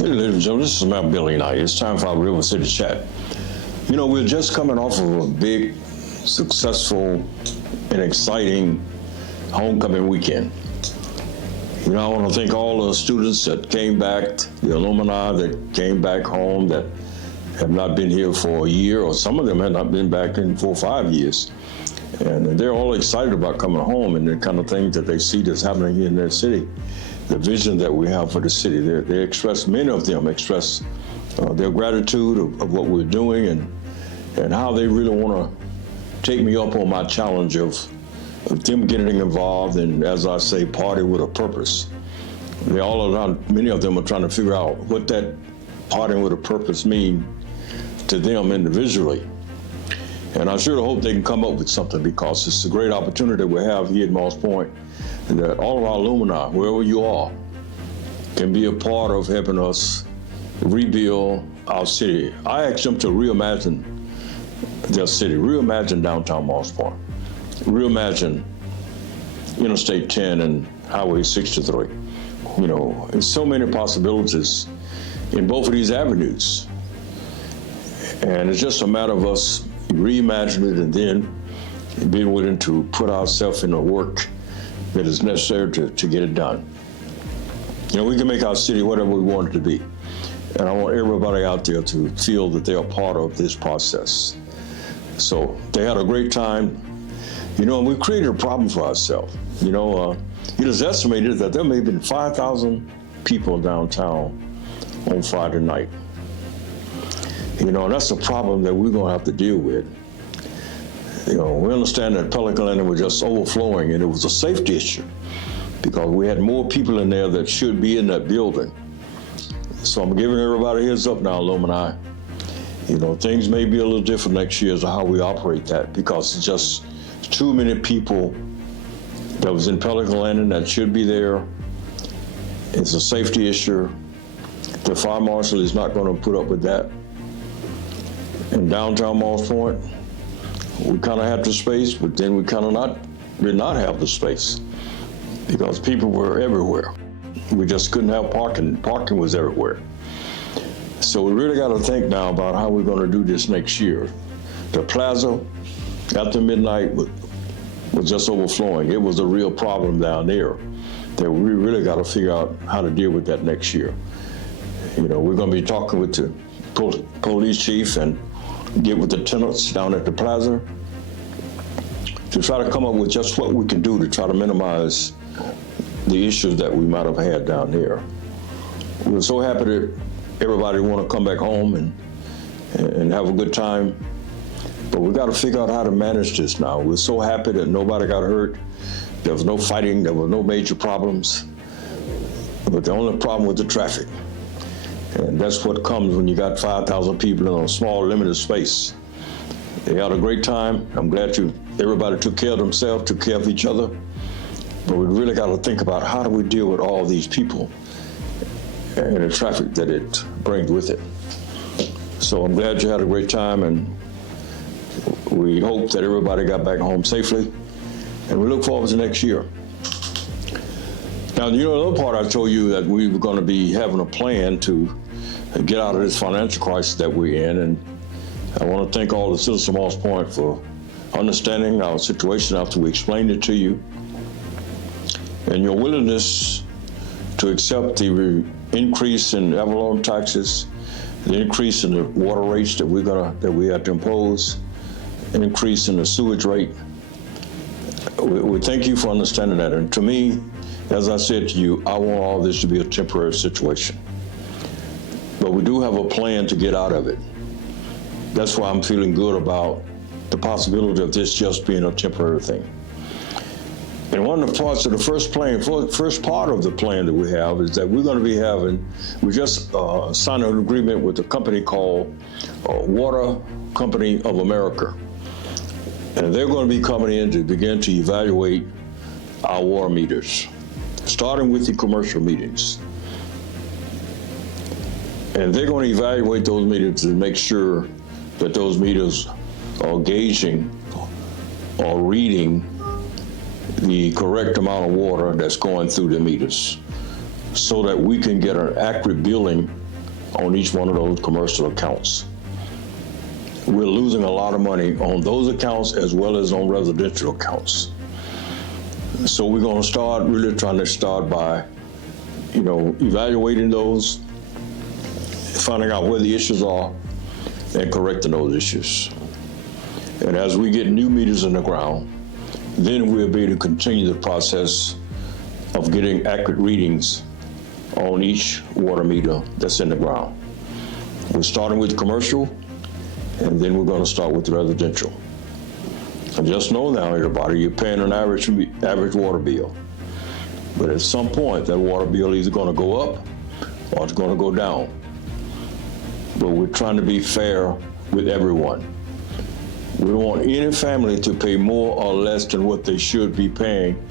Hey, ladies and gentlemen, this is Matt Billy Knight. It's time for our River City Chat. You know, we're just coming off of a big, successful, and exciting homecoming weekend. You know, I want to thank all the students that came back, the alumni that came back home that have not been here for a year, or some of them have not been back in 4 or 5 years. And they're all excited about coming home and the kind of things that they see that's happening here in their city. The vision that we have for the city. Many of them express their gratitude of what we're doing and how they really want to take me up on my challenge of them getting involved and, as I say, party with a purpose. Many of them are trying to figure out what that partying with a purpose means to them individually. And I sure hope they can come up with something, because it's a great opportunity we have here at Moss Point, and that all of our alumni, wherever you are, can be a part of helping us rebuild our city. I asked them to reimagine their city, reimagine downtown Moss Point, reimagine Interstate 10 and Highway 63. You know, there's so many possibilities in both of these avenues. And it's just a matter of us reimagining it and then being willing to put ourselves in the work that is necessary to get it done. You know, we can make our city whatever we want it to be. And I want everybody out there to feel that they are part of this process. So they had a great time. You know, and we created a problem for ourselves. You know, it is estimated that there may have been 5,000 people downtown on Friday night. You know, and that's a problem that we're going to have to deal with. You know, we understand that Pelican Landing was just overflowing, and it was a safety issue because we had more people in there that should be in that building. So I'm giving everybody a heads up now, alumni. You know, things may be a little different next year as to how we operate that, because it's just too many people that was in Pelican Landing that should be there. It's a safety issue. The fire marshal is not going to put up with that. In downtown Moss Point, we kind of have the space, but then we kind of did not have the space because people were everywhere. We just couldn't have parking. Parking was everywhere. So we really got to think now about how we're going to do this next year. The plaza after midnight was just overflowing. It was a real problem down there that we really got to figure out how to deal with that next year. You know, we're going to be talking with the police chief and get with the tenants down at the plaza to try to come up with just what we can do to try to minimize the issues that we might have had down there. We're so happy that everybody want to come back home and have a good time, but we got to figure out how to manage this now. We're so happy that nobody got hurt. There was no fighting, there were no major problems, but the only problem was the traffic. And that's what comes when you got 5,000 people in a small, limited space. They had a great time. I'm glad everybody took care of themselves, took care of each other. But we really got to think about how do we deal with all these people and the traffic that it brings with it. So I'm glad you had a great time, and we hope that everybody got back home safely. And we look forward to next year. Now, you know, the other part I told you that we were going to be having a plan to get out of this financial crisis that we're in, and I want to thank all the citizens of Moss Point for understanding our situation after we explained it to you, and your willingness to accept the increase in Avalon taxes, the increase in the water rates that we have to impose, an increase in the sewage rate. We thank you for understanding that, and to me, as I said to you, I want all this to be a temporary situation. But we do have a plan to get out of it. That's why I'm feeling good about the possibility of this just being a temporary thing. And one of the parts of the first part of the plan that we have is that we're going to be we just signed an agreement with a company called Water Company of America. And they're going to be coming in to begin to evaluate our water meters, starting with the commercial meters. And they're going to evaluate those meters to make sure that those meters are gauging or reading the correct amount of water that's going through the meters so that we can get an accurate billing on each one of those commercial accounts. We're losing a lot of money on those accounts as well as on residential accounts. So we're going to start really trying to start by, evaluating those, finding out where the issues are, and correcting those issues. And as we get new meters in the ground, then we'll be able to continue the process of getting accurate readings on each water meter that's in the ground. We're starting with commercial, and then we're going to start with residential. And just know now, everybody, you're paying an average water bill. But at some point, that water bill is either going to go up or it's going to go down. But we're trying to be fair with everyone. We don't want any family to pay more or less than what they should be paying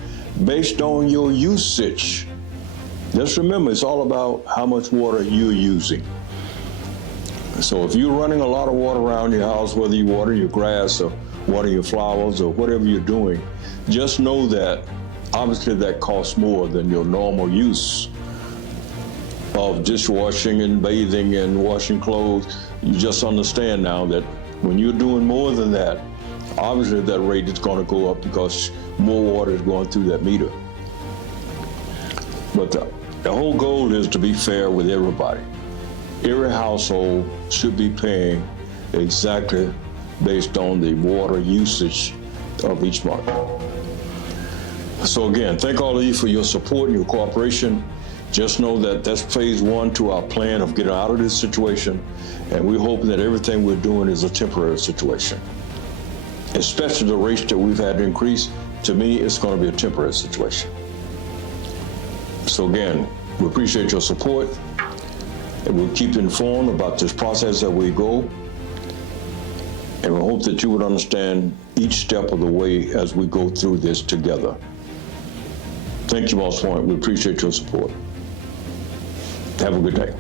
based on your usage. Just remember, it's all about how much water you're using. So if you're running a lot of water around your house, whether you water your grass or water your flowers or whatever you're doing, just know that obviously that costs more than your normal use of dishwashing and bathing and washing clothes. You just understand now that when you're doing more than that, obviously that rate is going to go up because more water is going through that meter. But the whole goal is to be fair with everybody. Every household should be paying exactly based on the water usage of each month. So again, thank all of you for your support and your cooperation. Just know that that's phase one to our plan of getting out of this situation, and we're hoping that everything we're doing is a temporary situation. Especially the rates that we've had to increase, to me, it's going to be a temporary situation. So again, we appreciate your support, and we'll keep you informed about this process that we go, and we hope that you would understand each step of the way as we go through this together. Thank you, Moss Point. We appreciate your support. Have a good day.